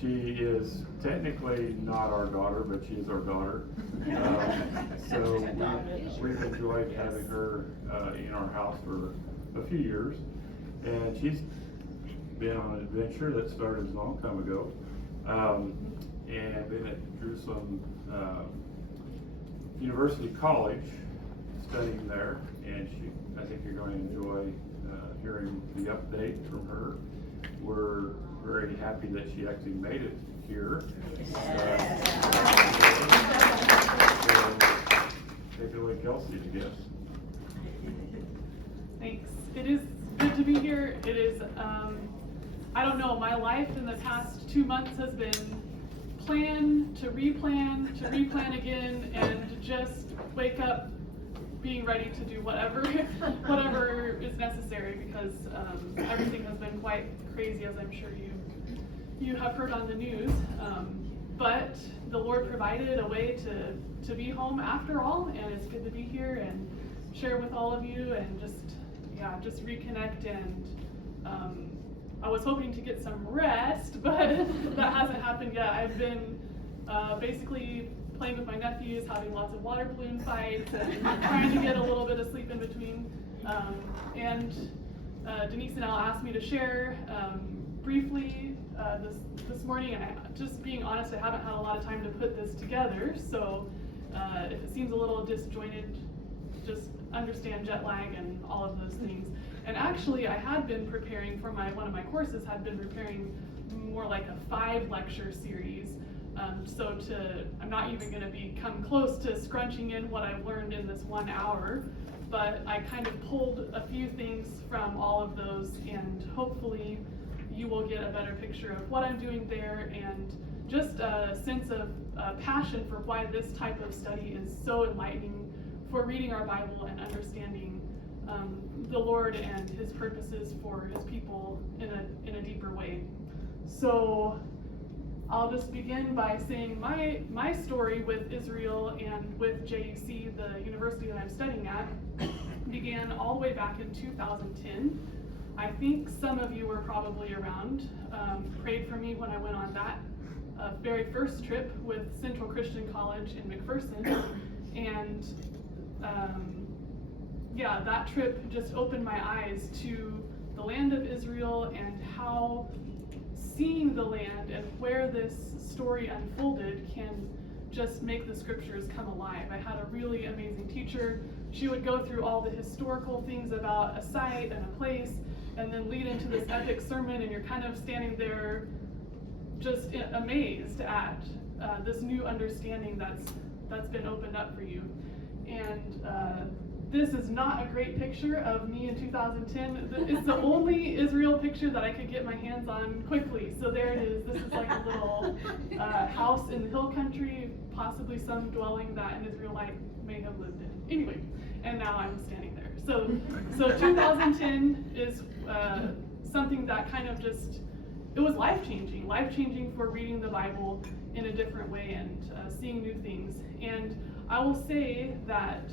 She is technically not our daughter, but she is our daughter. So we've enjoyed having her in our house for a few years, and she's been on an adventure that started a long time ago, and been at Jerusalem University College studying there, and I think you're going to enjoy hearing the update from her. We're very happy that she actually made it here. So take it away, Kelsey, I guess. Thanks. It is good to be here. It is, I don't know, my life in the past 2 months has been plan to replan again, and to just wake up being ready to do whatever is necessary, because everything has been quite crazy, as I'm sure you have heard on the news. But the Lord provided a way to be home after all, and it's good to be here and share with all of you and just reconnect. And I was hoping to get some rest, but that hasn't happened yet. I've been basically playing with my nephews, having lots of water balloon fights, and trying to get a little bit of sleep in between. And Denise and Al asked me to share briefly this morning, and just being honest, I haven't had a lot of time to put this together, so if it seems a little disjointed, just understand jet lag and all of those things. And actually, I had been preparing for one of my courses, had been preparing more like a 5-lecture series. So I'm not even going to come close to scrunching in what I've learned in this 1 hour, but I kind of pulled a few things from all of those, and hopefully you will get a better picture of what I'm doing there, and just a sense of passion for why this type of study is so enlightening for reading our Bible and understanding the Lord and His purposes for His people in a deeper way. So I'll just begin by saying my story with Israel and with JUC, the university that I'm studying at, began all the way back in 2010. I think some of you were probably around, prayed for me when I went on that very first trip with Central Christian College in McPherson, and that trip just opened my eyes to the land of Israel and how seeing the land and where this story unfolded can just make the scriptures come alive. I had a really amazing teacher. She would go through all the historical things about a site and a place, and then lead into this epic sermon, and you're kind of standing there just amazed at this new understanding that's been opened up for you. And this is not a great picture of me in 2010. It's the only Israel picture that I could get my hands on quickly. So there it is. This is like a little house in the hill country, possibly some dwelling that an Israelite may have lived in. Anyway, and now I'm standing there. So 2010 is something that kind of it was life-changing for reading the Bible in a different way and seeing new things. And I will say that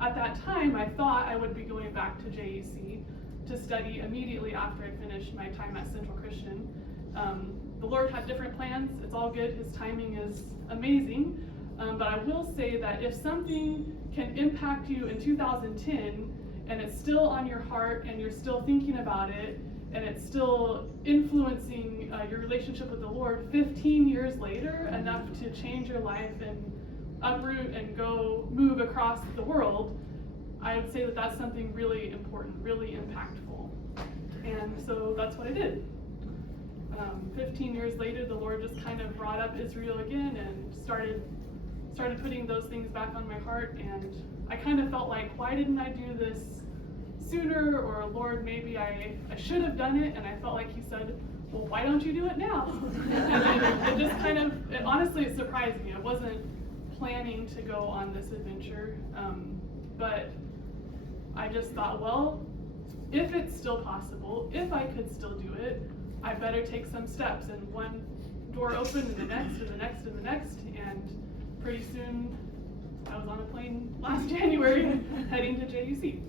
at that time, I thought I would be going back to JUC to study immediately after I finished my time at Central Christian. The Lord had different plans. It's all good. His timing is amazing. But I will say that if something can impact you in 2010, and it's still on your heart, and you're still thinking about it, and it's still influencing your relationship with the Lord 15 years later, enough to change your life and uproot and go move across the world, I would say that that's something really important, really impactful. And so that's what I did. 15 years later, the Lord just kind of brought up Israel again and started putting those things back on my heart. And I kind of felt like, why didn't I do this sooner? Or Lord, maybe I should have done it. And I felt like He said, well, why don't you do it now? And it just kind of, honestly, it surprised me. I wasn't planning to go on this adventure, but I just thought, well, if it's still possible, if I could still do it, I better take some steps. And one door opened, and the next, and the next, and the next, and pretty soon I was on a plane last January heading to JUC.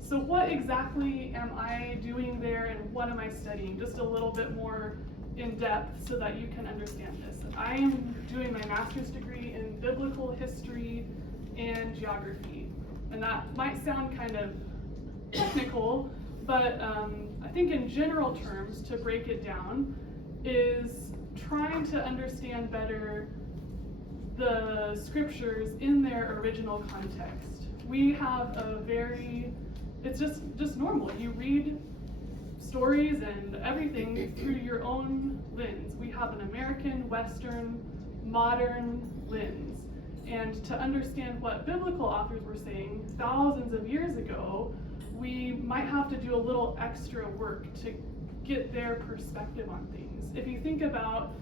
So what exactly am I doing there, and what am I studying? Just a little bit more in depth so that you can understand this. I am doing my master's degree in biblical history and geography. And that might sound kind of technical, but I think in general terms, to break it down, is trying to understand better the scriptures in their original context. We have it's just normal. You read stories and everything through your own lens. We have an American, Western, modern lens. And to understand what biblical authors were saying thousands of years ago, we might have to do a little extra work to get their perspective on things. If you think about,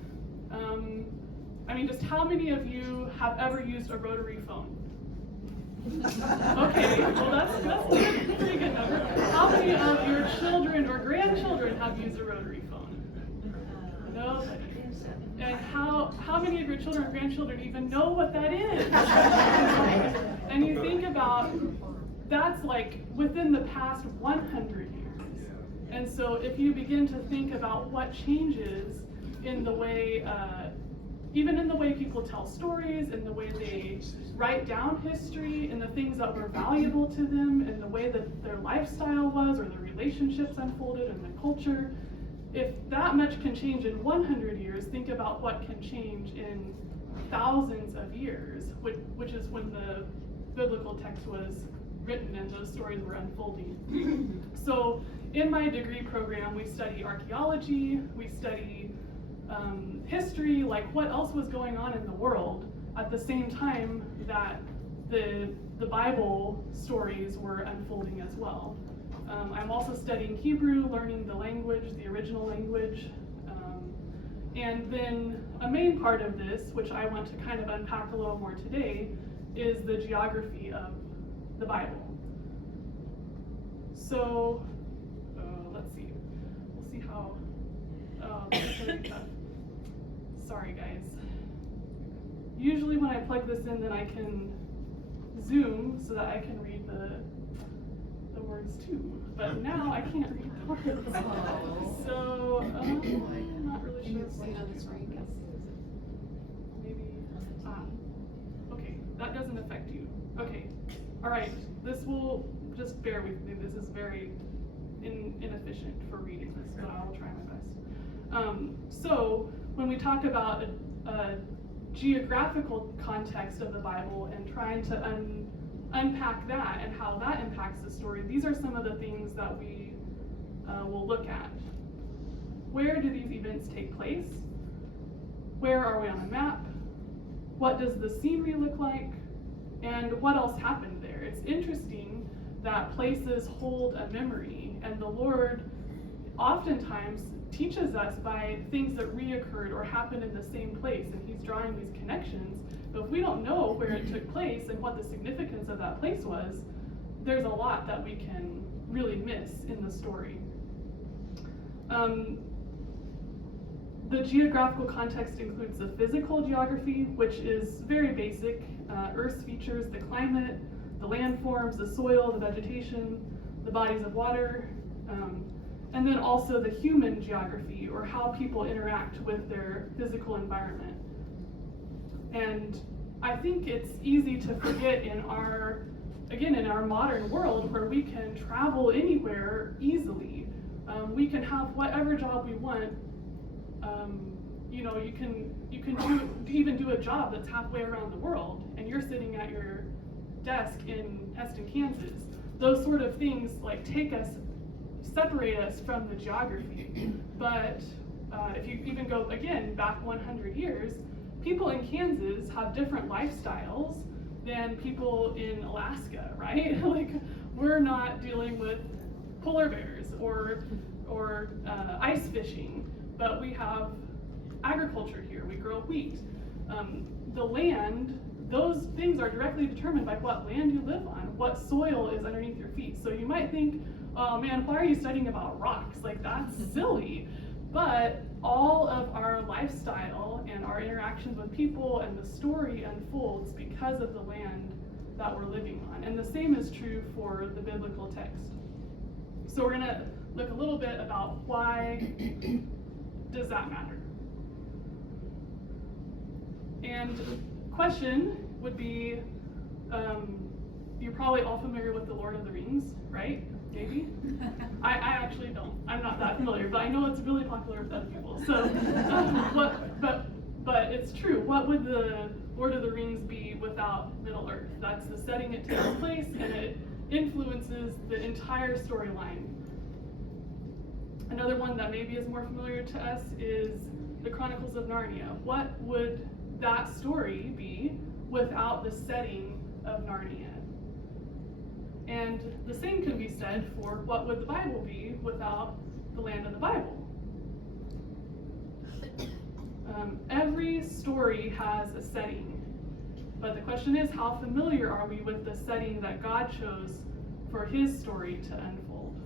just how many of you have ever used a rotary phone? Okay, well that's a pretty good number. How many of your children or grandchildren have used a rotary phone? Nobody. And how many of your children or grandchildren even know what that is? And you think about, that's like within the past 100 years. And so if you begin to think about what changes in the way, even in the way people tell stories, in the way they write down history, in the things that were valuable to them, in the way that their lifestyle was, or their relationships unfolded, and the culture, if that much can change in 100 years, think about what can change in thousands of years, which is when the biblical text was written and those stories were unfolding. So in my degree program, we study archaeology, we study history, like what else was going on in the world at the same time that the Bible stories were unfolding as well. I'm also studying Hebrew, learning the language, the original language. And then a main part of this, which I want to kind of unpack a little more today, is the geography of the Bible. So, let's see. We'll see how, this is really tough. Sorry guys. Usually when I plug this in, then I can zoom so that I can read the words too. But now I can't read the words. So, I'm not really sure what to do. Maybe, okay, that doesn't affect you. Okay, all right, this will, just bear with me, this is very inefficient for reading this, but I will try my best. So, when we talk about a geographical context of the Bible and trying to unpack that and how that impacts the story, these are some of the things that we will look at. Where do these events take place? Where are we on a map? What does the scenery look like? And what else happened there? It's interesting that places hold a memory, and the Lord oftentimes teaches us by things that reoccurred or happened in the same place, and he's drawing these connections. But if we don't know where it took place and what the significance of that place was, there's a lot that we can really miss in the story. The geographical context includes the physical geography, which is very basic. Earth's features, the climate, the landforms, the soil, the vegetation, the bodies of water, and then also the human geography, or how people interact with their physical environment. And I think it's easy to forget in our modern world where we can travel anywhere easily. We can have whatever job we want. You can even do a job that's halfway around the world, and you're sitting at your desk in Heston, Kansas. Those sort of things like separate us from the geography. But if you even go again back 100 years, people in Kansas have different lifestyles than people in Alaska, right? Like, we're not dealing with polar bears or ice fishing, but we have agriculture here. We grow wheat. The land, those things are directly determined by what land you live on, what soil is underneath your feet. So you might think, oh man, why are you studying about rocks? Like, that's silly. But all of our lifestyle and our interactions with people and the story unfolds because of the land that we're living on. And the same is true for the biblical text. So we're gonna look a little bit about why does that matter. And question would be, you're probably all familiar with The Lord of the Rings, right? Maybe? I actually don't. I'm not that familiar, but I know it's really popular with other people. So, but it's true. What would the Lord of the Rings be without Middle Earth? That's the setting it takes place, and it influences the entire storyline. Another one that maybe is more familiar to us is the Chronicles of Narnia. What would that story be without the setting of Narnia? And the same can be said for what would the Bible be without the land of the Bible? Every story has a setting, but the question is, how familiar are we with the setting that God chose for his story to unfold?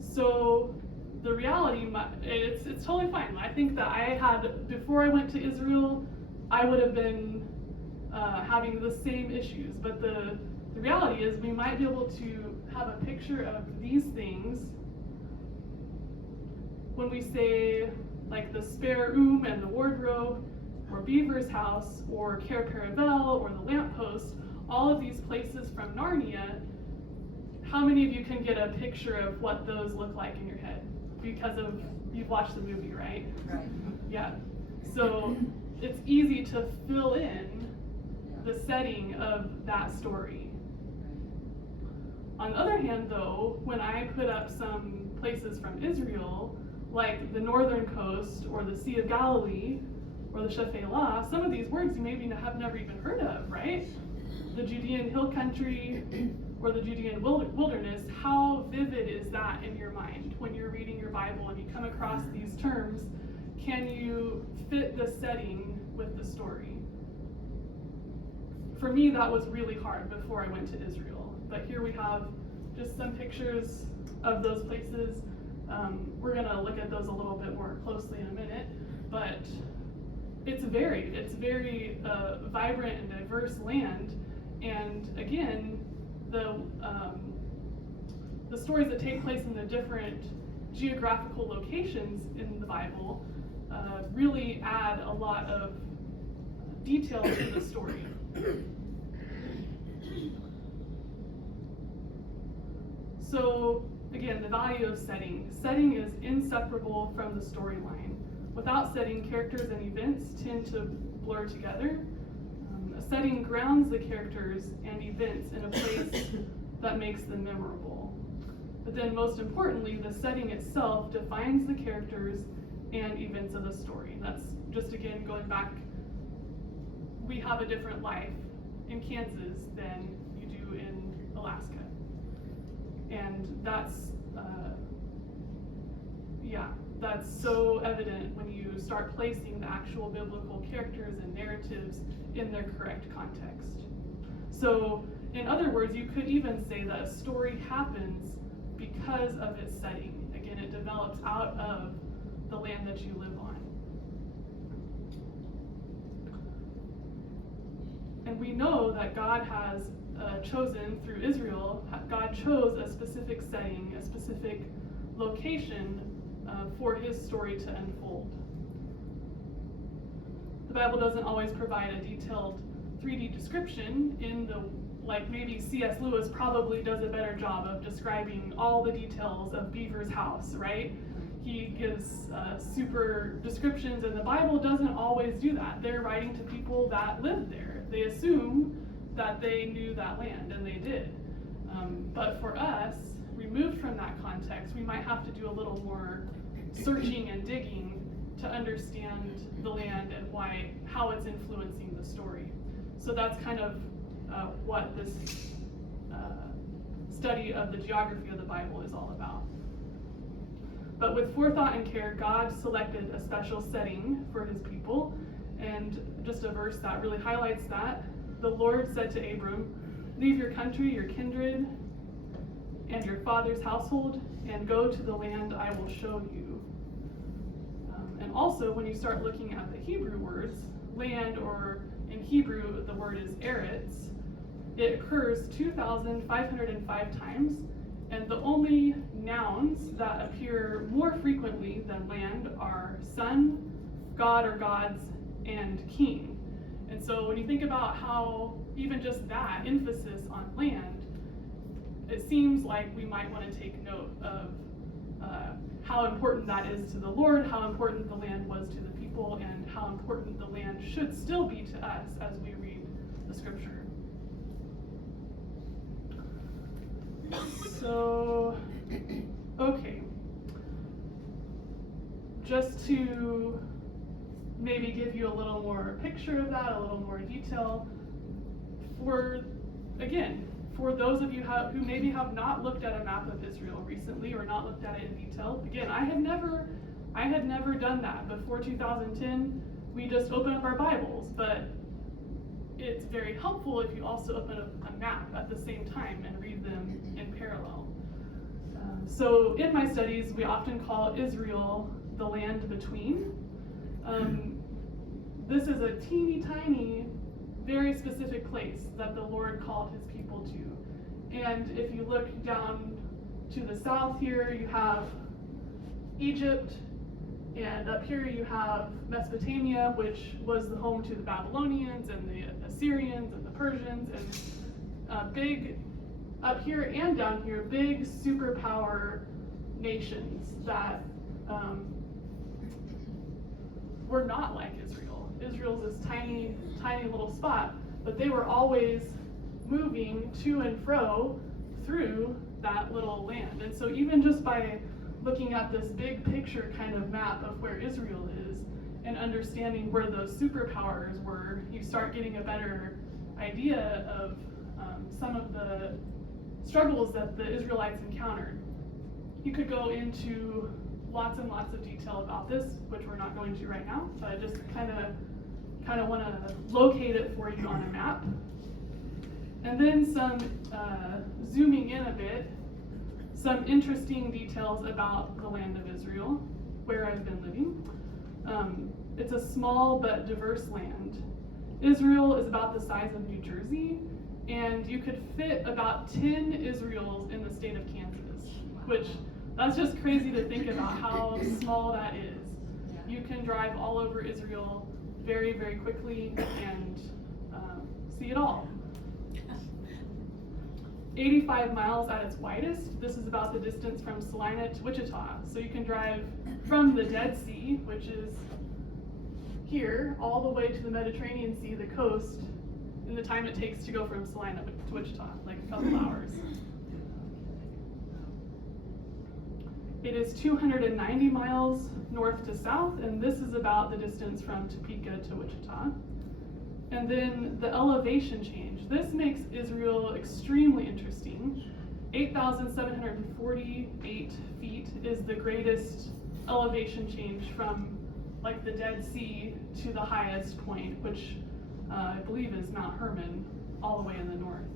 So the reality, it's totally fine. I think that before I went to Israel, I would have been having the same issues, but the reality is we might be able to have a picture of these things when we say, like, the spare room and the wardrobe, or Beaver's house, or Cair Paravel, or the lamppost, all of these places from Narnia. How many of you can get a picture of what those look like in your head? Because you've watched the movie, right? Right. Yeah. So it's easy to fill in the setting of that story. On the other hand, though, when I put up some places from Israel, like the northern coast, or the Sea of Galilee, or the Shephelah, some of these words you maybe have never even heard of, right? The Judean hill country, or the Judean wilderness, how vivid is that in your mind when you're reading your Bible and you come across these terms? Can you fit the setting with the story? For me, that was really hard before I went to Israel. But here we have just some pictures of those places. We're going to look at those a little bit more closely in a minute. But it's varied. It's very vibrant and diverse land. And again, the stories that take place in the different geographical locations in the Bible really add a lot of detail to the story. So again, the value of setting. Setting is inseparable from the storyline. Without setting, characters and events tend to blur together. A setting grounds the characters and events in a place that makes them memorable. But then most importantly, the setting itself defines the characters and events of the story. That's just, again, going back, we have a different life in Kansas than you do in Alaska. And that's so evident when you start placing the actual biblical characters and narratives in their correct context. So, in other words, you could even say that a story happens because of its setting. Again, it develops out of the land that you live on. And we know that God has chosen, through Israel, God chose a specific setting, a specific location for his story to unfold. The Bible doesn't always provide a detailed 3D description like maybe C.S. Lewis probably does a better job of describing all the details of Beaver's house, right? He gives super descriptions, and the Bible doesn't always do that. They're writing to people that lived there. They assume that they knew that land, and they did. But for us, removed from that context, we might have to do a little more searching and digging to understand the land and how it's influencing the story. So that's kind of what this study of the geography of the Bible is all about. But with forethought and care, God selected a special setting for his people. And just a verse that really highlights that. The Lord said to Abram, "Leave your country, your kindred, and your father's household, and go to the land I will show you." And also, when you start looking at the Hebrew words, land, or in Hebrew, the word is eretz, it occurs 2,505 times, And the only nouns that appear more frequently than land are son, god or gods, and king. And so when you think about how even just that emphasis on land, it seems like we might want to take note of how important that is to the Lord, how important the land was to the people, and how important the land should still be to us as we read the scripture. So, okay. Just to maybe give you a little more picture of that, a little more detail, for those of you who maybe have not looked at a map of Israel recently or not looked at it in detail, again, I had never done that before 2010. We just open up our Bibles, but it's very helpful if you also open up a map at the same time and read them in parallel. So in my studies, we often call Israel the land between. This is a teeny tiny, very specific place that the Lord called his people to. And if you look down to the south here, you have Egypt, and up here you have Mesopotamia, which was the home to the Babylonians and the Assyrians and the Persians, and big, up here and down here, big superpower nations that were not like Israel. Israel's this tiny, tiny little spot, but they were always moving to and fro through that little land. And so even just by looking at this big picture kind of map of where Israel is and understanding where those superpowers were, you start getting a better idea of some of the struggles that the Israelites encountered. You could go into lots and lots of detail about this, which we're not going to right now, but I just kind of want to locate it for you on a map. And then some zooming in a bit, some interesting details about the land of Israel, where I've been living. It's a small but diverse land. Israel is about the size of New Jersey, and you could fit about 10 Israels in the state of Kansas, which that's just crazy to think about how small that is. You can drive all over Israel very, very quickly and see it all. 85 miles at its widest. This is about the distance from Salina to Wichita. So you can drive from the Dead Sea, which is here, all the way to the Mediterranean Sea, the coast, in the time it takes to go from Salina to Wichita, like a couple hours. It is 290 miles north to south, and this is about the distance from Topeka to Wichita. And then the elevation change. This makes Israel extremely interesting. 8,748 feet is the greatest elevation change from like the Dead Sea to the highest point, which I believe is Mount Hermon, all the way in the north.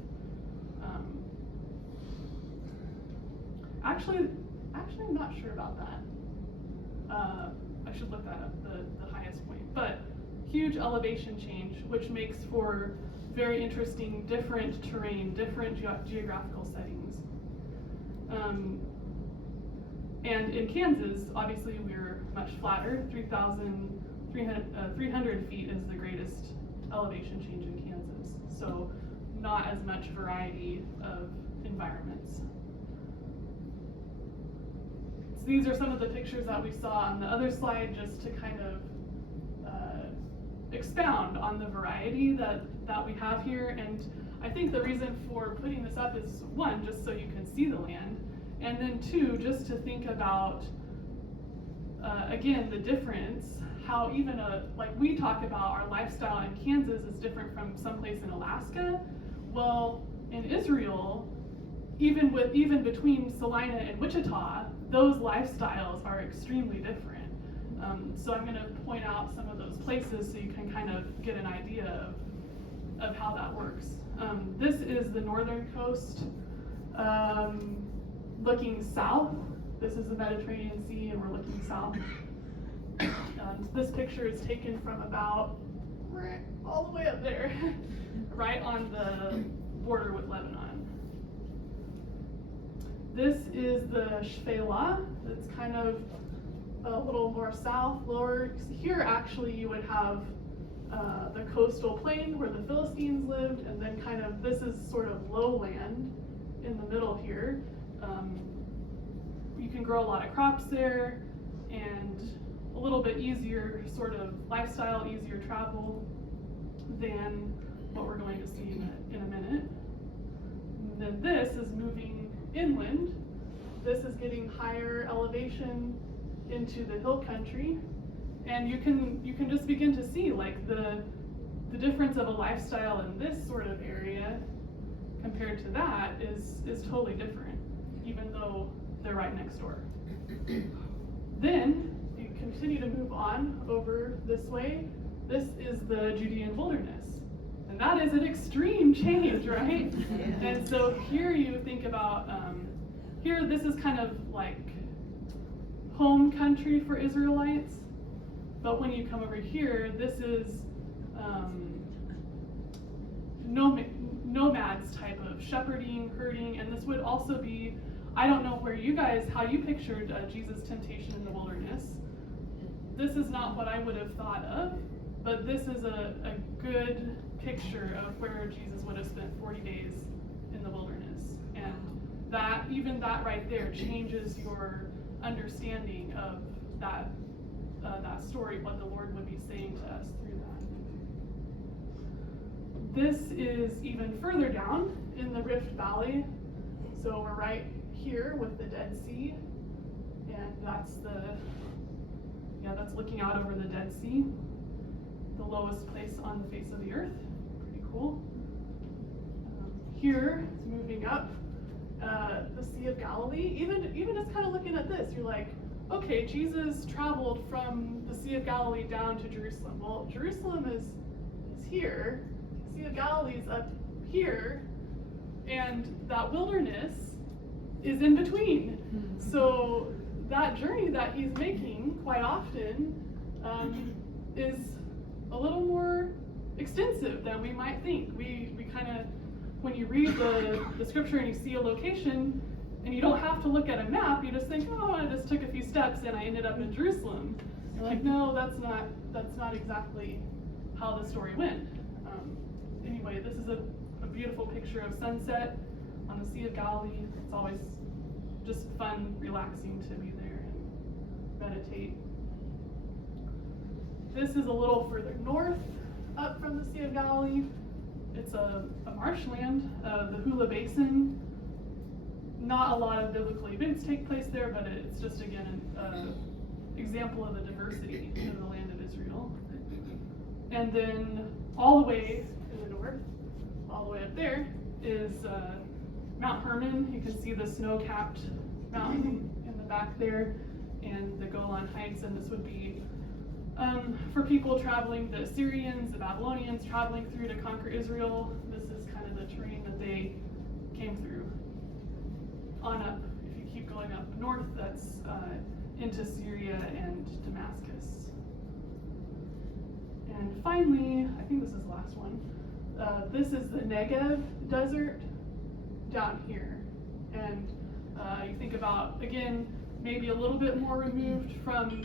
Actually, I'm not sure about that. I should look that up, the highest point. But huge elevation change, which makes for very interesting, different terrain, different geographical settings. And in Kansas, obviously, we're much flatter. 300 feet is the greatest elevation change in Kansas. So not as much variety of environments. So these are some of the pictures that we saw on the other slide, just to kind of expound on the variety that we have here. And I think the reason for putting this up is, one, just so you can see the land, and then two, just to think about, again, the difference, how even like we talk about our lifestyle in Kansas is different from someplace in Alaska. Well, in Israel, even between Salina and Wichita, those lifestyles are extremely different. So I'm going to point out some of those places so you can kind of get an idea of how that works. This is the northern coast, looking south. This is the Mediterranean Sea, and we're looking south. This picture is taken from about all the way up there, right on the border with Lebanon. This is the Shpela. It's kind of a little more south, lower. Here actually you would have the coastal plain where the Philistines lived, and then kind of this is sort of lowland in the middle here. You can grow a lot of crops there, and a little bit easier sort of lifestyle, easier travel than what we're going to see in a minute. And then this is moving inland. This is getting higher elevation into the hill country, and you can just begin to see like the difference of a lifestyle in this sort of area compared to that is totally different, even though they're right next door. Then you continue to move on over this way. This is the Judean wilderness, and that is an extreme change, right? And so here you think about here this is kind of like home country for Israelites, but when you come over here, this is nomads type of shepherding, herding, and this would also be, I don't know how you pictured Jesus' temptation in the wilderness. This is not what I would have thought of, but this is a good picture of where Jesus would have spent 40 days in the wilderness. And even that right there changes your understanding of that story, what the Lord would be saying to us through that. This is even further down in the Rift Valley. So we're right here with the Dead Sea, and that's looking out over the Dead Sea, the lowest place on the face of the earth. Pretty cool. Here, it's moving up, the Sea of Galilee. Even just kind of looking at this, you're like, okay, Jesus traveled from the Sea of Galilee down to Jerusalem. Well, Jerusalem is here, the Sea of Galilee is up here, and that wilderness is in between. So that journey that he's making quite often is a little more extensive than we might think. We kind of, when you read the scripture and you see a location, and you don't have to look at a map, you just think, oh, I just took a few steps and I ended up in Jerusalem. You're like, no, that's not exactly how the story went. Anyway, this is a beautiful picture of sunset on the Sea of Galilee. It's always just fun, relaxing to be there and meditate. This is a little further north up from the Sea of Galilee. It's a marshland, the Hula Basin. Not a lot of biblical events take place there, but it's just, again, an example of the diversity in the land of Israel. And then all the way in the north, all the way up there, is Mount Hermon. You can see the snow-capped mountain in the back there, and the Golan Heights, and this would be for people traveling, the Assyrians, the Babylonians traveling through to conquer Israel. This is kind of the terrain that they came through. On up, if you keep going up north, that's into Syria and Damascus. And finally, I think this is the last one. This is the Negev desert down here. And you think about, again, maybe a little bit more removed from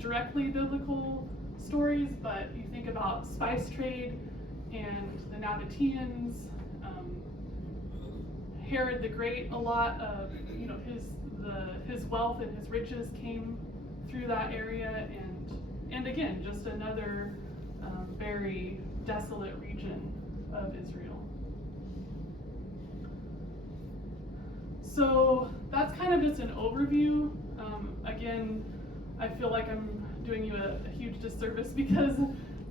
directly biblical stories, but you think about spice trade and the Nabateans, Herod the Great, a lot of his wealth and his riches came through that area, and again, just another very desolate region of Israel. So that's kind of just an overview. Again, I feel like I'm doing you a huge disservice because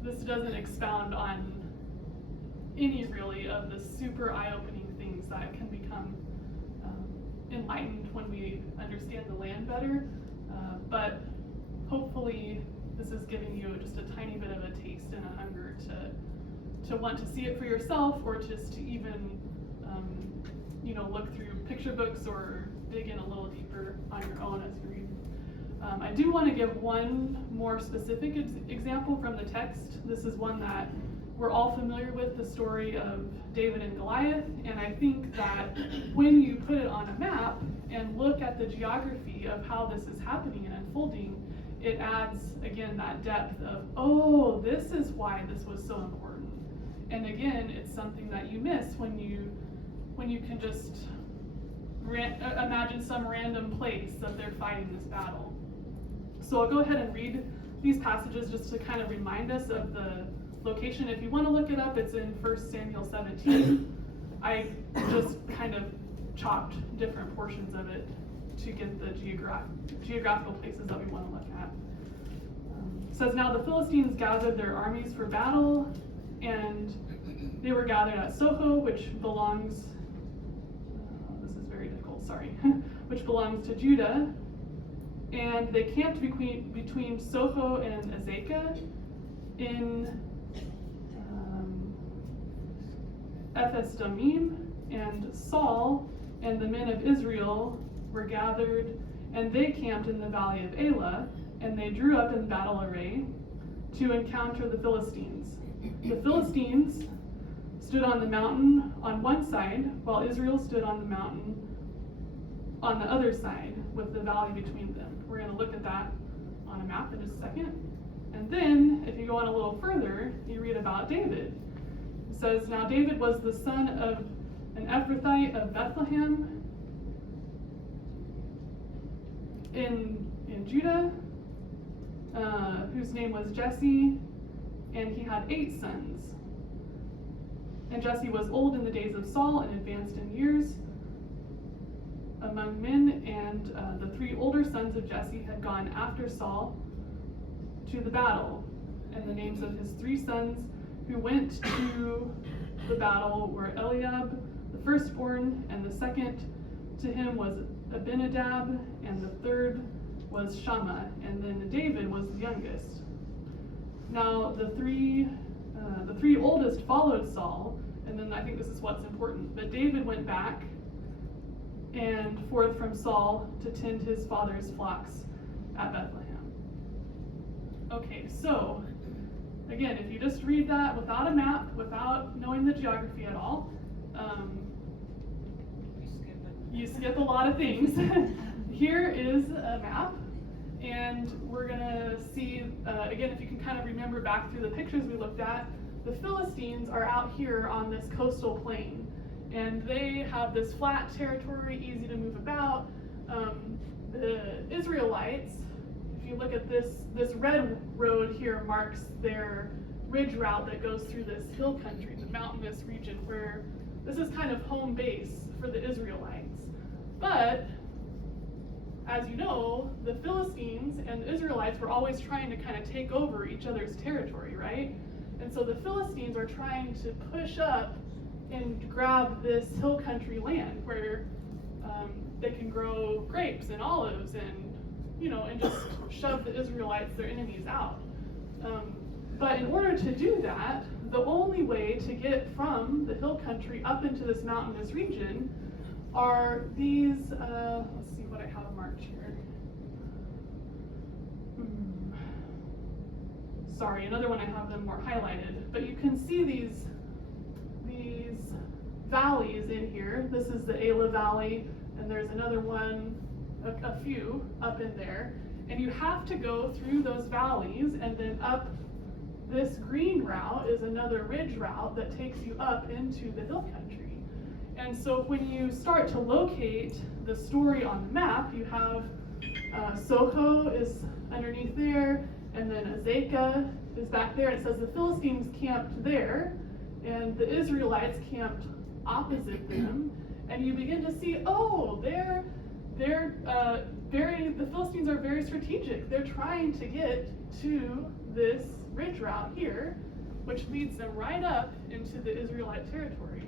this doesn't expound on any really of the super eye-opening things that can become enlightened when we understand the land better. But hopefully this is giving you just a tiny bit of a taste and a hunger to want to see it for yourself, or just to even look through picture books or dig in a little deeper on your own as you read. I do want to give one more specific example from the text. This is one that we're all familiar with, the story of David and Goliath, and I think that when you put it on a map, and look at the geography of how this is happening and unfolding, it adds, again, that depth of, oh, this is why this was so important. And again, it's something that you miss when you can just imagine some random place that they're fighting this battle. So I'll go ahead and read these passages just to kind of remind us of the location. If you want to look it up, it's in 1 Samuel 17. I just kind of chopped different portions of it to get the geographical places that we want to look at. It says, now the Philistines gathered their armies for battle, and they were gathered at Soho, which belongs, this is very difficult, sorry, which belongs to Judah. And they camped between Soho and Azekah in Ephes Damim, and Saul and the men of Israel were gathered, and they camped in the valley of Elah, and they drew up in battle array to encounter the Philistines. The Philistines stood on the mountain on one side, while Israel stood on the mountain on the other side, with the valley between them. We're going to look at that on a map in just a second. And then, if you go on a little further, you read about David. It says, now David was the son of an Ephrathite of Bethlehem in Judah, whose name was Jesse, and he had 8 sons. And Jesse was old in the days of Saul and advanced in years among men, and the 3 older sons of Jesse had gone after Saul to the battle. And the names of his 3 sons who went to the battle were Eliab, the firstborn, and the second to him was Abinadab, and the third was Shammah, and then David was the youngest. Now the three oldest followed Saul, and then I think this is what's important, but David went back and forth from Saul to tend his father's flocks at Bethlehem. Okay, so again, if you just read that without a map, without knowing the geography at all, you skip a lot of things. Here is a map, and we're going to see, again, if you can kind of remember back through the pictures we looked at, the Philistines are out here on this coastal plain, and they have this flat territory, easy to move about. The Israelites, if you look at this red road here marks their ridge route that goes through this hill country, the mountainous region, where this is kind of home base for the Israelites. But, as you know, the Philistines and the Israelites were always trying to kind of take over each other's territory, right? And so the Philistines are trying to push up and grab this hill country land where they can grow grapes and olives and, and just shove the Israelites, their enemies, out. But in order to do that, the only way to get from the hill country up into this mountainous region are these, let's see what I have marked here. Sorry, another one I have them more highlighted, but you can see these valleys in here. This is the Elah Valley, and there's another one, a few up in there. And you have to go through those valleys, and then up this green route is another ridge route that takes you up into the hill country. And so when you start to locate the story on the map, you have Soho is underneath there, and then Azekah is back there. And it says the Philistines camped there, and the Israelites camped opposite them. And you begin to see, oh, the Philistines are very strategic. They're trying to get to this ridge route here, which leads them right up into the Israelite territory.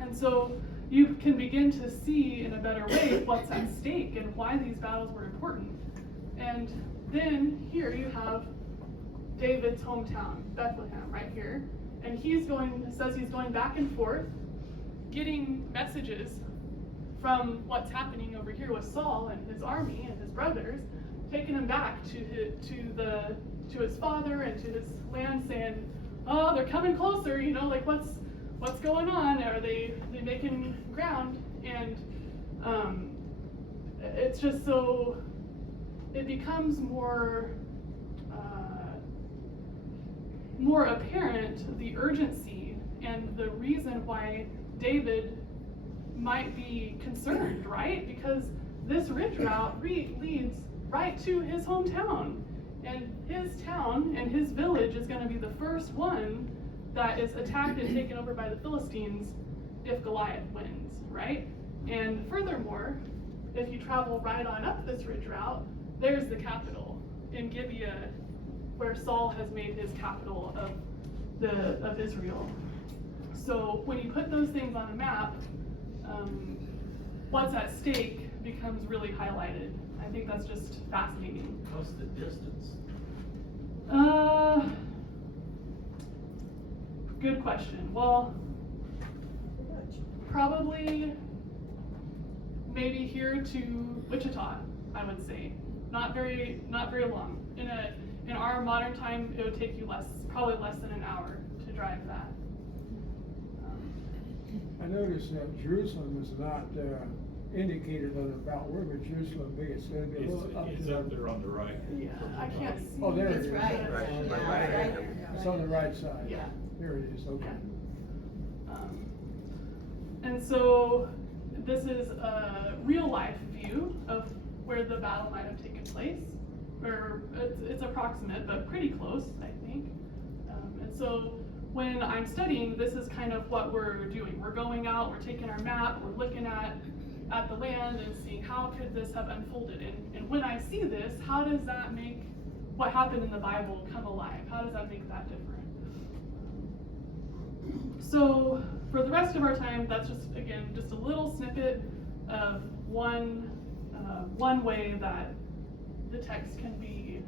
And so you can begin to see in a better way what's at stake and why these battles were important. And then here you have David's hometown, Bethlehem, right here. And says he's going back and forth, getting messages from what's happening over here with Saul and his army and his brothers, taking him back to his father and to his land, saying, oh, they're coming closer, like what's going on? Are they making ground? And it's just so, it becomes more apparent the urgency and the reason why David might be concerned, right? Because this ridge route leads right to his hometown, and his town and his village is going to be the first one that is attacked and taken over by the Philistines if Goliath wins, right? And furthermore, if you travel right on up this ridge route, there's the capital in Gibeah, where Saul has made his capital of Israel. So when you put those things on a map, what's at stake becomes really highlighted. I think that's just fascinating. What's the distance? Good question. Well, probably maybe here to Wichita, I would say. Not very long. In our modern time, it would take you probably less than an hour to drive that. I noticed that Jerusalem is not indicated on the about where would Jerusalem be. It's going to be a little up It's to up there on the right. Yeah, I can't see. Oh, there it It's is. right. Right. Yeah, Right. right. It's on the right side. Yeah. There it is, okay. And so this is a real life view of where the battle might have taken place. Or it's approximate, but pretty close, I think. And so when I'm studying, this is kind of what we're doing. We're going out, we're taking our map, we're looking at the land and seeing how could this have unfolded. And when I see this, how does that make what happened in the Bible come alive? How does that make that different? So for the rest of our time, that's just, again, just a little snippet of one way that the text can be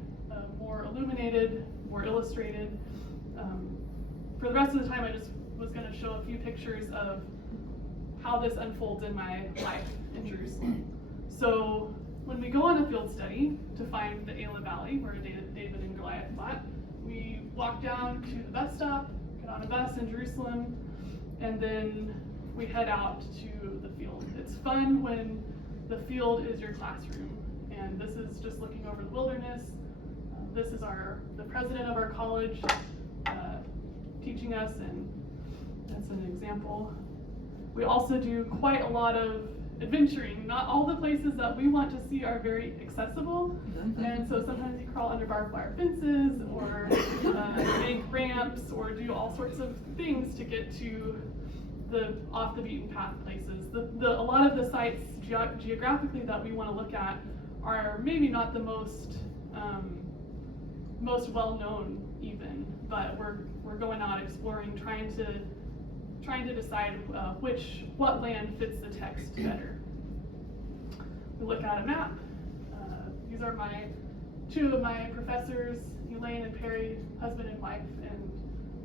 more illuminated, more illustrated. For the rest of the time, I just was going to show a few pictures of how this unfolds in my life in Jerusalem. So when we go on a field study to find the Elah Valley, where David and Goliath fought, we walk down to the bus stop, get on a bus in Jerusalem, and then we head out to the field. It's fun when the field is your classroom, and this is just looking over the wilderness. This is the president of our college teaching us, and that's an example. We also do quite a lot of adventuring. Not all the places that we want to see are very accessible, and so sometimes you crawl under barbed wire fences or make ramps or do all sorts of things to get to the off the beaten path places. A lot of the sites geographically that we want to look at are maybe not the most well known even, but we're going out exploring, trying to decide what land fits the text better. We look at a map. These are two of my professors, Elaine and Perry, husband and wife, and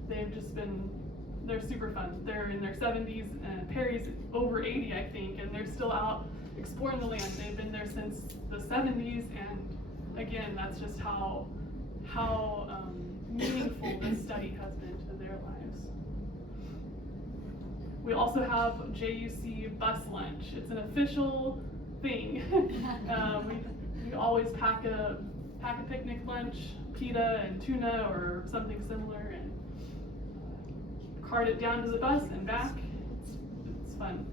they're super fun. They're in their 70s, and Perry's over 80, I think, and they're still out exploring the land. They've been there since the 70s, and again, that's just how meaningful this study has been to their lives. We also have JUC bus lunch. It's an official thing. We always pack a picnic lunch, pita and tuna or something similar, and cart it down to the bus and back. It's fun.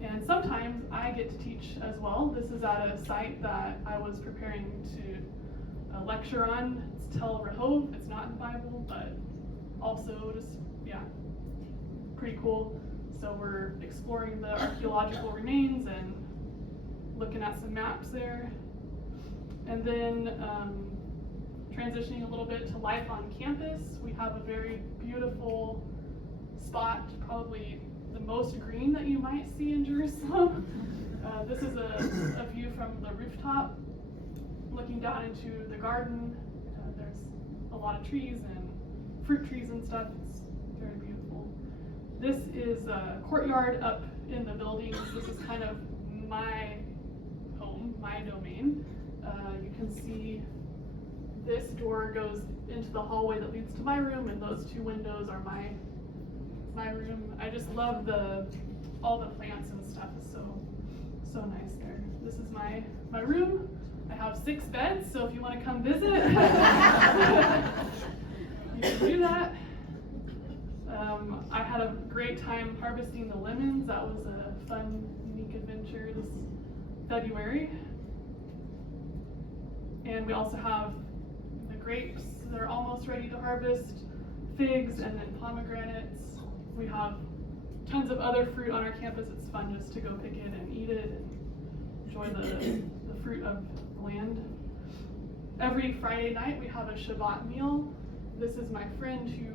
And sometimes I get to teach as well. This is at a site that I was preparing to lecture on. It's Tel Rehov. It's not in the Bible, but also just, pretty cool. So we're exploring the archaeological remains and looking at some maps there. And then transitioning a little bit to life on campus, we have a very beautiful spot, probably the most green that you might see in Jerusalem. This is a view from the rooftop, looking down into the garden. There's a lot of trees and fruit trees and stuff. It's very beautiful. This is a courtyard up in the buildings. This is kind of my home, my domain. You can see this door goes into the hallway that leads to my room, and those two windows are my room. I just love all the plants and stuff. It's so nice there. this is my room. I have 6 beds, so if you want to come visit, you can do that. I had a great time harvesting the lemons. That was a fun, unique adventure this February. And we also have the grapes that are almost ready to harvest, figs, and then pomegranates. We have tons of other fruit on our campus. It's fun just to go pick it and eat it and enjoy the fruit of the land. Every Friday night we have a Shabbat meal. This is my friend who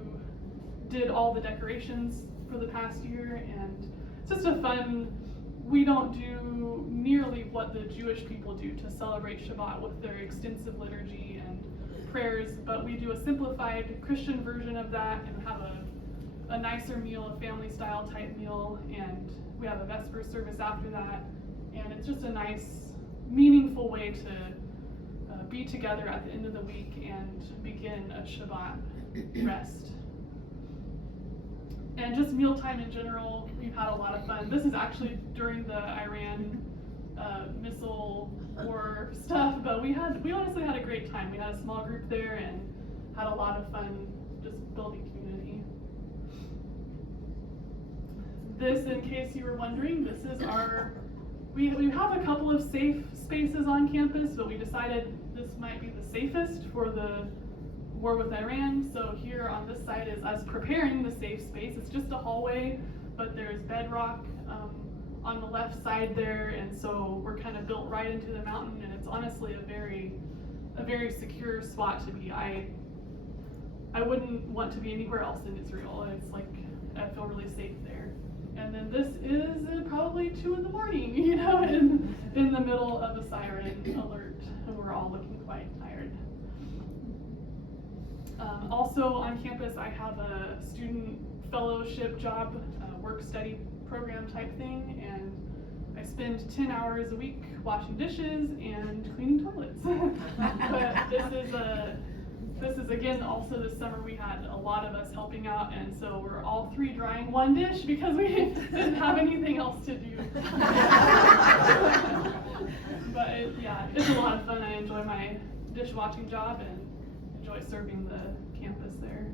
did all the decorations for the past year, and it's just a fun, we don't do nearly what the Jewish people do to celebrate Shabbat with their extensive liturgy and prayers, but we do a simplified Christian version of that and have a nicer meal, a family style type meal, and we have a Vesper service after that, and it's just a nice, meaningful way to be together at the end of the week and begin a Shabbat rest. And just mealtime in general, we've had a lot of fun. This is actually during the Iran missile war stuff, but we honestly had a great time. We had a small group there and had a lot of fun just building community. This, in case you were wondering, this is we have a couple of safe spaces on campus, but we decided this might be the safest for the war with Iran. So here on this side is us preparing the safe space. It's just a hallway, but there's bedrock on the left side there, and so we're kind of built right into the mountain, and it's honestly a very secure spot to be. I wouldn't want to be anywhere else in Israel. It's like I feel really safe there. And then this is probably 2 in the morning, you know, in the middle of a siren alert, and we're all looking quite tired. Also on campus, I have a student fellowship job, work-study program type thing, and I spend 10 hours a week washing dishes and cleaning toilets. But this is again also this summer we had a lot of us helping out, and so we're all 3 drying 1 dish because we didn't have anything else to do. But it's a lot of fun. I enjoy my dishwashing job and enjoy serving the campus there.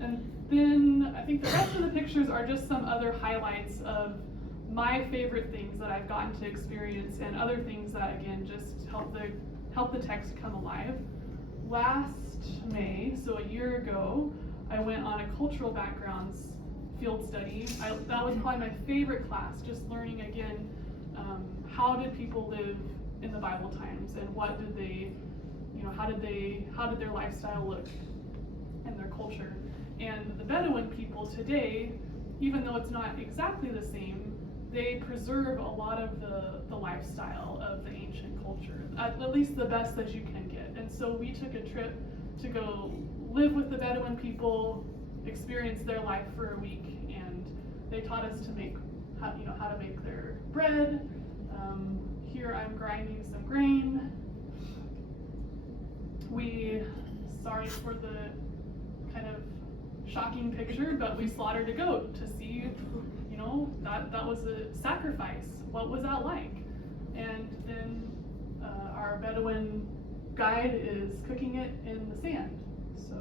And then I think the rest of the pictures are just some other highlights of my favorite things that I've gotten to experience and other things that again just help the text come alive. Last May, so a year ago, I went on a cultural backgrounds field study. That was probably my favorite class, just learning again how did people live in the Bible times and what did they, how did their lifestyle look and their culture. And the Bedouin people today, even though it's not exactly the same, they preserve a lot of the lifestyle of the ancient culture, at least the best that you can get. And so we took a trip to go live with the Bedouin people, experience their life for a week, and they taught us to make how to make their bread. Here I'm grinding some grain. Sorry for the kind of shocking picture, but we slaughtered a goat to see, that was a sacrifice. What was that like? And then our Bedouin guide is cooking it in the sand. So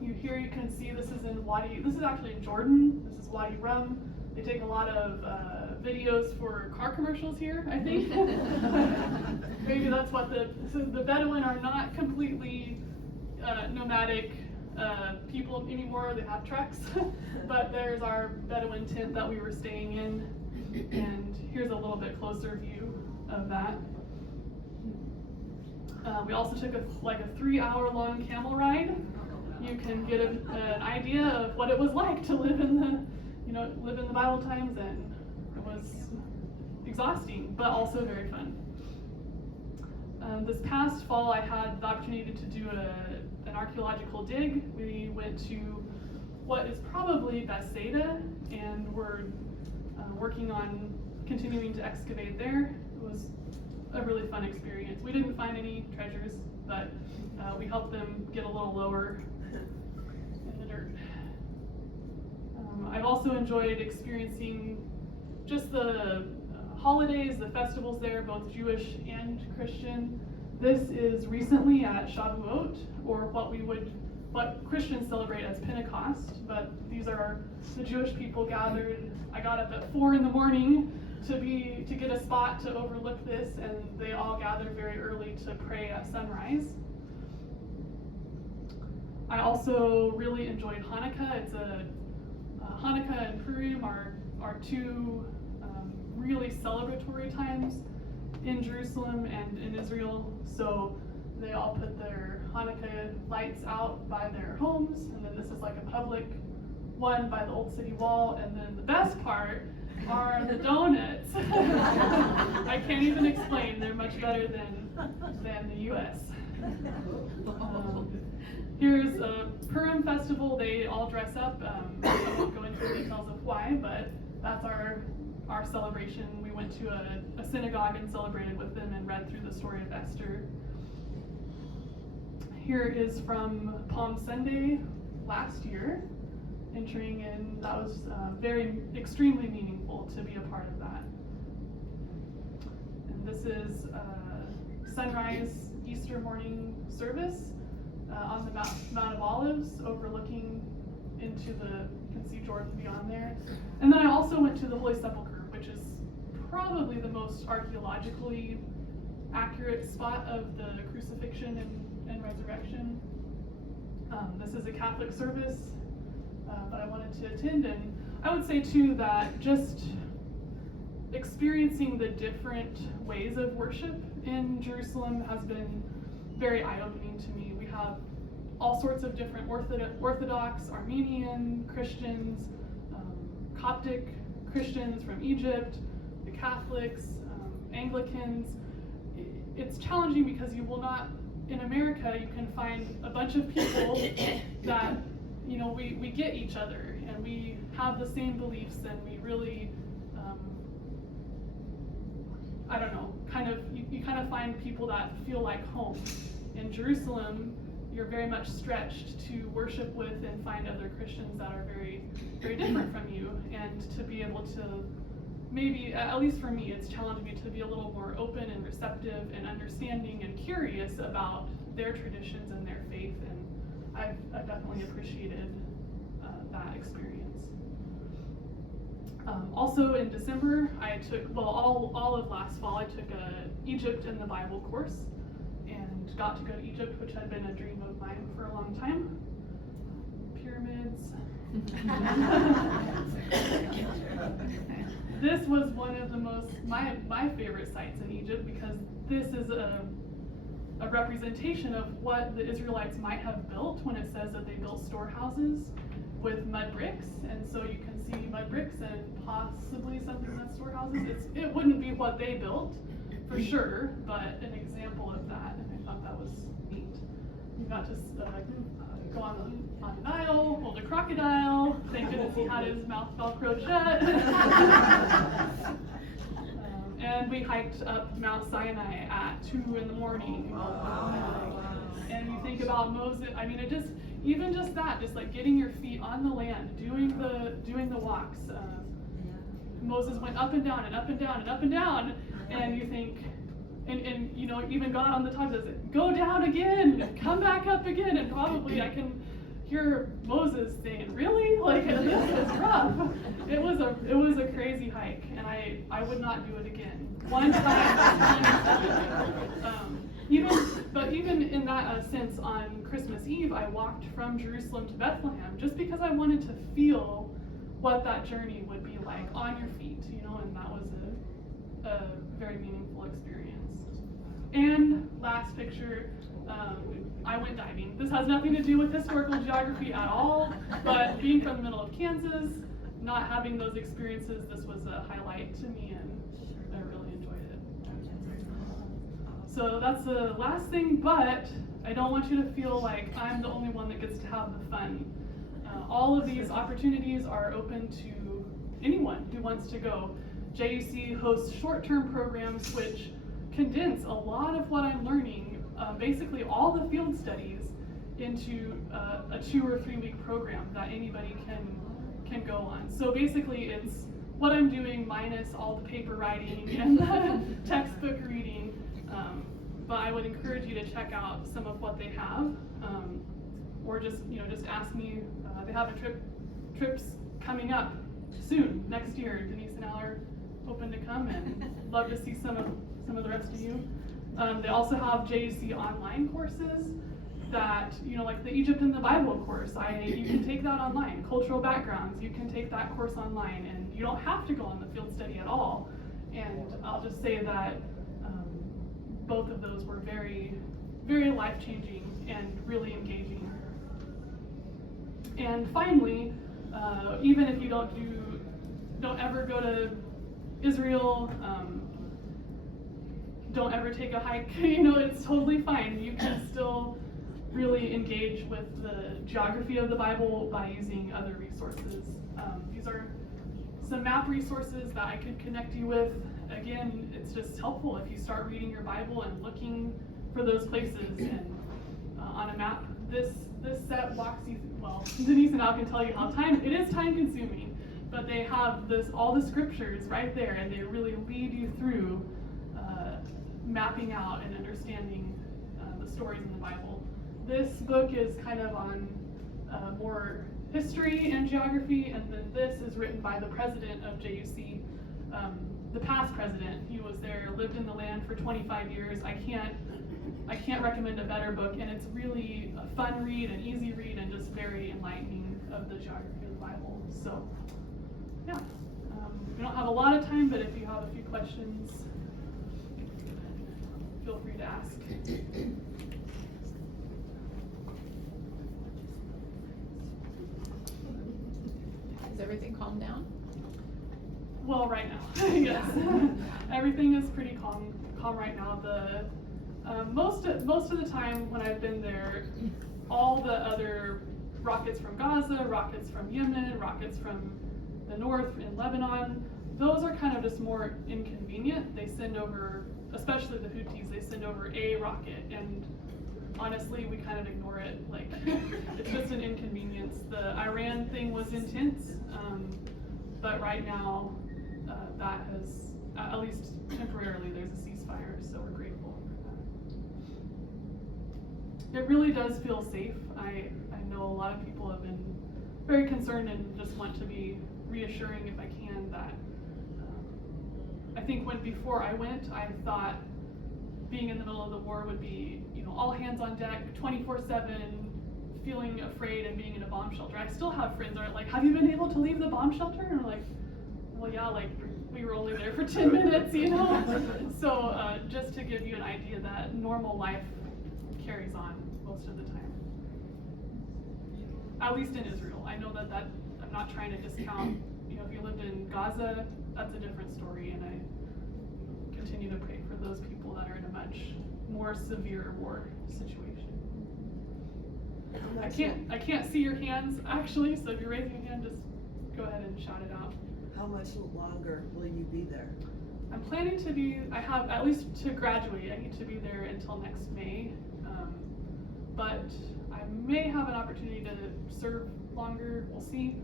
you can see this is actually in Jordan. This is Wadi Rum. They take a lot of videos for car commercials here, I think. Maybe that's what the Bedouin are not completely nomadic people anymore. They have trucks. But there's our Bedouin tent that we were staying in. And here's a little bit closer view of that. We also took a 3-hour-long camel ride. You can get an idea of what it was like to live in the Bible times, and it was exhausting, but also very fun. This past fall, I had the opportunity to do an archaeological dig. We went to what is probably Bethsaida, and we're working on continuing to excavate there. It was a really fun experience. We didn't find any treasures, but we helped them get a little lower in the dirt. I've also enjoyed experiencing just the holidays, the festivals there, both Jewish and Christian. This is recently at Shavuot, or what Christians celebrate as Pentecost, but these are the Jewish people gathered. I got up at 4 a.m. to get a spot to overlook this, and they all gathered very early to pray at sunrise. I also really enjoyed Hanukkah. It's Hanukkah and Purim are two really celebratory times in Jerusalem and in Israel. So they all put their Hanukkah lights out by their homes, and then this is like a public one by the old city wall. And then the best part are the donuts. I can't even explain. They're much better than the U.S. Here's a Purim festival. They all dress up. I won't go into the details of why, but that's our celebration. We went to a synagogue and celebrated with them and read through the story of Esther. Here is from Palm Sunday last year, entering in. That was extremely meaningful to be a part of that. And this is sunrise Easter morning service on the Mount of Olives, overlooking into you can see Jordan beyond there. And then I also went to the Holy Sepulchre, which is probably the most archaeologically accurate spot of the crucifixion and resurrection. This is a Catholic service that I wanted to attend, and I would say too that just experiencing the different ways of worship in Jerusalem has been very eye-opening to me. We have all sorts of different Orthodox, Armenian Christians, Coptic Christians from Egypt, the Catholics, Anglicans. It's challenging because you will not, in America, you can find a bunch of people that, we get each other and we have the same beliefs, and we really, you kind of find people that feel like home. In Jerusalem, you're very much stretched to worship with and find other Christians that are very, very different from you, and to be able to maybe, at least for me, it's challenged me to be a little more open and receptive and understanding and curious about their traditions and their faith, and I've definitely appreciated that experience. Also in December, I took, all of last fall, I took a Egypt in the Bible course, and got to go to Egypt, which had been a dream of mine for a long time. Pyramids. This was one of the my favorite sites in Egypt, because this is a representation of what the Israelites might have built when it says that they built storehouses with mud bricks. And so you can see mud bricks and possibly something that's storehouses. It wouldn't be what they built for sure, but an example of that, and I thought that was neat. We got to go on the Nile, hold a crocodile. Thank goodness he had his mouth velcroed shut. And we hiked up Mount Sinai at 2 in the morning. And you think about Moses, even just that, just like getting your feet on the land, doing the walks. Moses went up and down and up and down and up and down, and you think, and even God on the top says, go down again, come back up again, and probably I can hear Moses saying, really? Like, this is rough. It was a crazy hike, and I would not do it again. One time, even in that sense, on Christmas Eve, I walked from Jerusalem to Bethlehem just because I wanted to feel what that journey would be like on your feet, and that was a very meaningful experience. And last picture, I went diving. This has nothing to do with historical geography at all, but being from the middle of Kansas, not having those experiences, this was a highlight to me, and I really enjoyed it. So that's the last thing, but I don't want you to feel like I'm the only one that gets to have the fun. All of these opportunities are open to anyone who wants to go. JUC hosts short-term programs which condense a lot of what I'm learning, basically all the field studies, into a 2 or 3 week program that anybody can go on. So basically it's what I'm doing minus all the paper writing and the textbook reading. But I would encourage you to check out some of what they have, or just ask me. They have trips coming up soon next year. Denise and Al are hoping to come, and love to see some of the rest of you. They also have JUC online courses that, like the Egypt in the Bible course. You can take that online. Cultural backgrounds, you can take that course online, and you don't have to go on the field study at all. And I'll just say that both of those were very, very life-changing and really engaging. And finally, even if you don't ever go to Israel, don't ever take a hike, it's totally fine. You can still really engage with the geography of the Bible by using other resources. These are some map resources that I could connect you with. Again, it's just helpful if you start reading your Bible and looking for those places and on a map. This set walks you through, well, Denise and Al can tell you how it is time consuming, but they have all the scriptures right there, and they really lead you through mapping out and understanding the stories in the Bible. This book is kind of on more history and geography, and then this is written by the president of JUC, the past president. He was there, lived in the land for 25 years. I can't recommend a better book, and it's really a fun read, an easy read, and just very enlightening of the geography of the Bible. So, yeah, we don't have a lot of time, but if you have a few questions, feel free to ask. Has everything calmed down? Well, right now, yes. Everything is pretty calm right now. Most of the time when I've been there, all the other rockets from Gaza, rockets from Yemen, rockets from the north in Lebanon, those are kind of just more inconvenient. They send over, especially the Houthis, they send over a rocket, and honestly, we kind of ignore it. Like, it's just an inconvenience. The Iran thing was intense, but right now, that has, at least temporarily, there's a ceasefire, so we're grateful for that. It really does feel safe. I know a lot of people have been very concerned and just want to be reassuring, if I can, that I think before I went, I thought being in the middle of the war would be, all hands on deck, 24/7, feeling afraid and being in a bomb shelter. I still have friends that are like, have you been able to leave the bomb shelter? And I'm like, well, yeah, like we were only there for 10 minutes, So just to give you an idea that normal life carries on most of the time. At least in Israel. I know that I'm not trying to discount, if you lived in Gaza, that's a different story, and I continue to pray for those people that are in a much more severe war situation. I can't see your hands actually, so if you're raising your hand, just go ahead and shout it out. How much longer will you be there? I'm planning I have, at least to graduate, I need to be there until next May. But I may have an opportunity to serve longer, we'll see.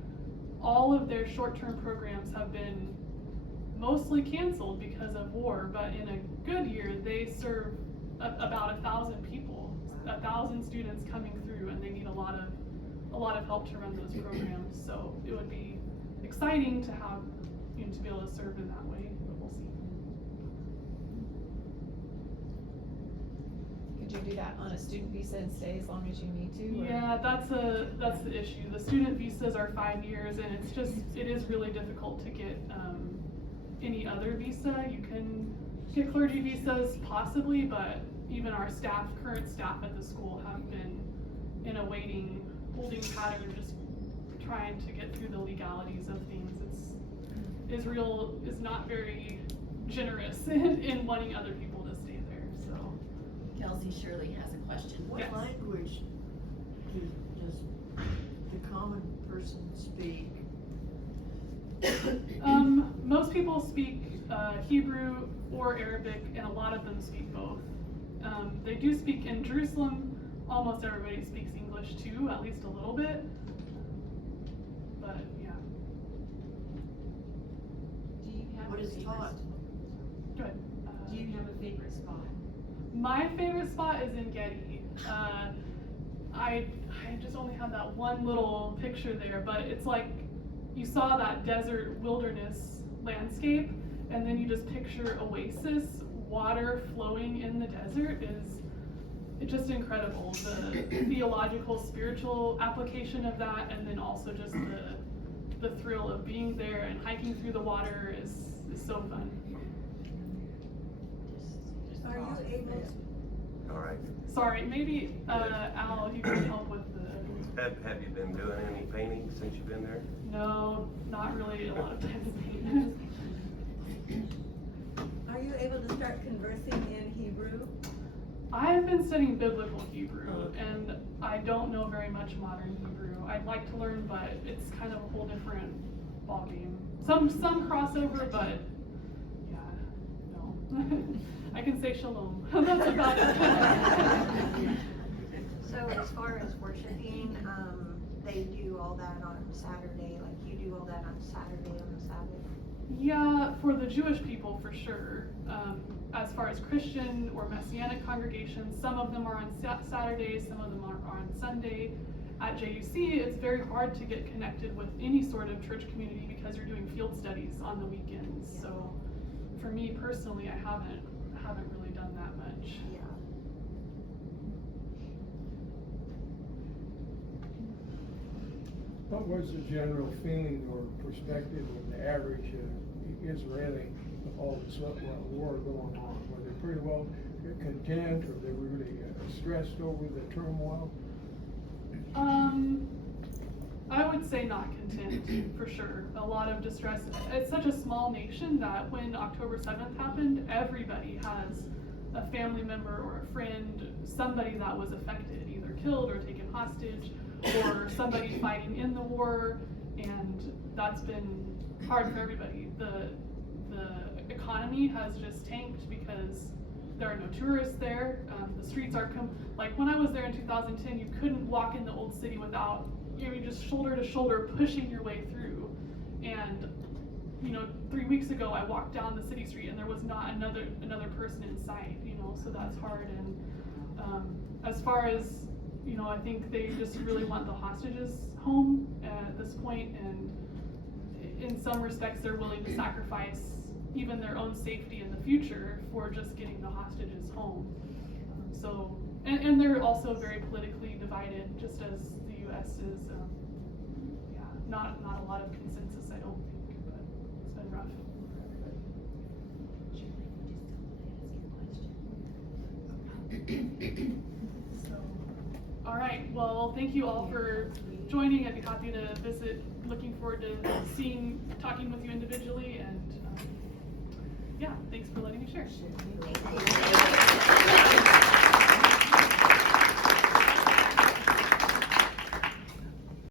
All of their short-term programs have been mostly canceled because of war, but in a good year, they serve about 1,000 people, 1,000 students coming through, and they need a lot of help to run those programs. So it would be exciting to have, to be able to serve in that way, but we'll see. Could you do that on a student visa and stay as long as you need to? Or? Yeah, that's the issue. The student visas are 5 years, and it is really difficult to get any other visa. You can get clergy visas possibly, but even our current staff at the school have been in a holding pattern, just trying to get through the legalities of things. Israel is not very generous in wanting other people to stay there, so. Kelsey Shirley has a question. What Yes. language does the common person speak? Most people speak Hebrew or Arabic, and a lot of them speak both. They do speak in Jerusalem. Almost everybody speaks English too, at least a little bit. But yeah. what is taught? Good. Do you have a favorite spot? My favorite spot is in Getty. I just only have that one little picture there, but it's like you saw that desert wilderness landscape, and then you just picture oasis, water flowing in the desert it's just incredible. The theological, spiritual application of that, and then also just the thrill of being there and hiking through the water is so fun. Are you able to? All right. Sorry, maybe Al, you can help with the. Have you been doing any painting since you've been there? No, not really a lot of time to paint. Are you able to start conversing in Hebrew? I've been studying biblical Hebrew, and I don't know very much modern Hebrew. I'd like to learn, but it's kind of a whole different ballgame. Some crossover, but yeah, no. I can say shalom. That's about it. So as far as worshiping, they do all that on Saturday, like you do all that on Saturday on the Sabbath? Yeah, for the Jewish people, for sure. As far as Christian or Messianic congregations, some of them are on Saturday, some of them are on Sunday. At JUC, it's very hard to get connected with any sort of church community because you're doing field studies on the weekends. So for me personally, I haven't really done that much. Yeah. What was the general feeling or perspective of the average Israeli of all this war going on? Were they pretty well content, or they were really stressed over the turmoil? I would say not content, for sure. A lot of distress. It's such a small nation that when October 7th happened, everybody has a family member or a friend, somebody that was affected, either killed or taken hostage, or somebody fighting in the war, and that's been hard for everybody. The economy has just tanked because there are no tourists there. The streets are like when I was there in 2010, you couldn't walk in the old city without just shoulder to shoulder pushing your way through. And 3 weeks ago I walked down the city street and there was not another person in sight. So that's hard. And as far as I think they just really want the hostages home at this point, and in some respects they're willing to sacrifice even their own safety in the future for just getting the hostages home. So, and they're also very politically divided, just as the U.S. is. Not a lot of consensus, I don't think, but it's been rough. So, all right. Well, thank you all for joining. I'd be happy to visit. Looking forward to talking with you individually, and yeah, thanks for letting me share.